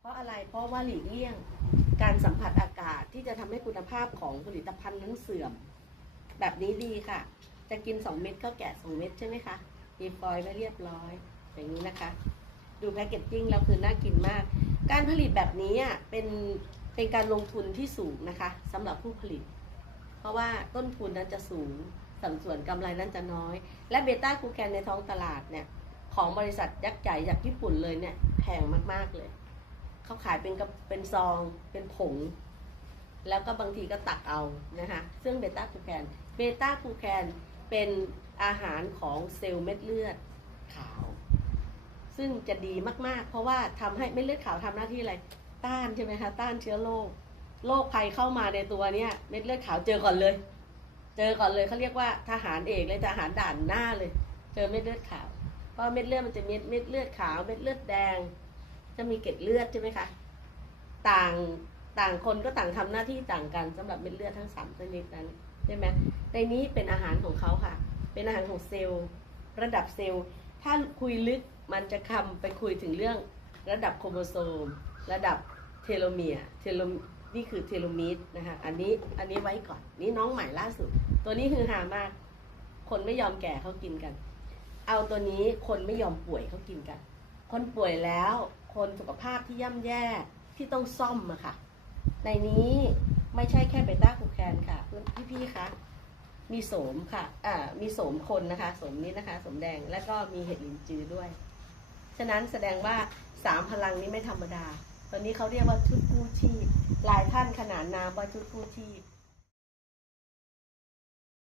เพราะอะไรเพราะว่าหลีกเลี่ยงการสัมผัสอากาศที่จะทำให้คุณภาพของผลิตภัณฑ์นั้นเสื่อม แบบนี้ดีค่ะ จะกิน 2 เม็ดก็แกะ 2 เม็ดใช่ไหมคะมีฟอยไว้เรียบร้อย อย่างนี้นะคะ ดูแพคเกจจิ้งแล้วคือน่ากินมาก การผลิตแบบนี้เป็นเป็นการลงทุนที่สูงนะคะสำหรับผู้ผลิต เพราะว่าต้นทุนนั้นจะสูงสัดส่วนกำไรนั้นจะน้อย และเบต้ากูแคนในท้องตลาดเนี่ยของบริษัทยักษ์ใหญ่จากญี่ปุ่นเลยเนี่ยแพงมากๆเลย เขาขายเป็นกับเป็นซองเป็นผง แล้วก็บางทีก็ตักเอานะคะซึ่งเบต้ากูแคนเบต้ากูแคนเป็นอาหารของเซลล์เม็ดเลือดขาว ซึ่งจะดีมากๆ เพราะว่าทำให้เม็ดเลือดขาวทำหน้าที่อะไรต้านใช่ไหมคะต้านเชื้อโรคโรคภัยเข้ามาในตัวเนี่ยเม็ดเลือดขาวเจอก่อนเลย เจอก่อนเลยเขาเรียกว่าทหารเอกเลยทหารด่านหน้าเลย เจอเม็ดเลือดขาวเพราะเม็ดเลือดมันจะเมีเม็ดเลือดขาว เม็ดเลือดแดง จะมีเกล็ดเลือดใช่ไหมคะ ต่างต่างคนก็ต่างทำหน้าที่ต่างกันสำหรับเม็ดเลือดทั้งสามชนิดนั้นใช่ไหมในนี้เป็นอาหารของเขาค่ะ เป็นอาหารของเซลล์ ระดับเซลล์ ถ้าคุยลึกมันจะคำไปคุยถึงเรื่องระดับโครโมโซม ระดับเทโลเมียเทโลนี่คือเทโลมีดนะคะอันนี้อันนี้ไว้ก่อน นี่น้องใหม่ล่าสุด ตัวนี้คือหามาก คนไม่ยอมแก่เขากินกัน เอาตัวนี้คนไม่ยอมป่วยเขากินกัน คนป่วยแล้วคนสุขภาพที่ย่ำแย่ที่ต้องซ่อมอะค่ะ ในนี้ไม่ใช่แค่เบต้าคูแคนค่ะพี่ๆคะมีโสมค่ะอ่ามีโสมคนนะคะโสมนี้นะคะโสมแดงแล้วก็มีเห็ดลินจือด้วย ฉะนั้นแสดงว่าสามพลังนี้ไม่ธรรมดา ตอนนี้เขาเรียกว่าชุดกู้ชีพหลายท่านขนานนามว่าชุดกู้ชีพ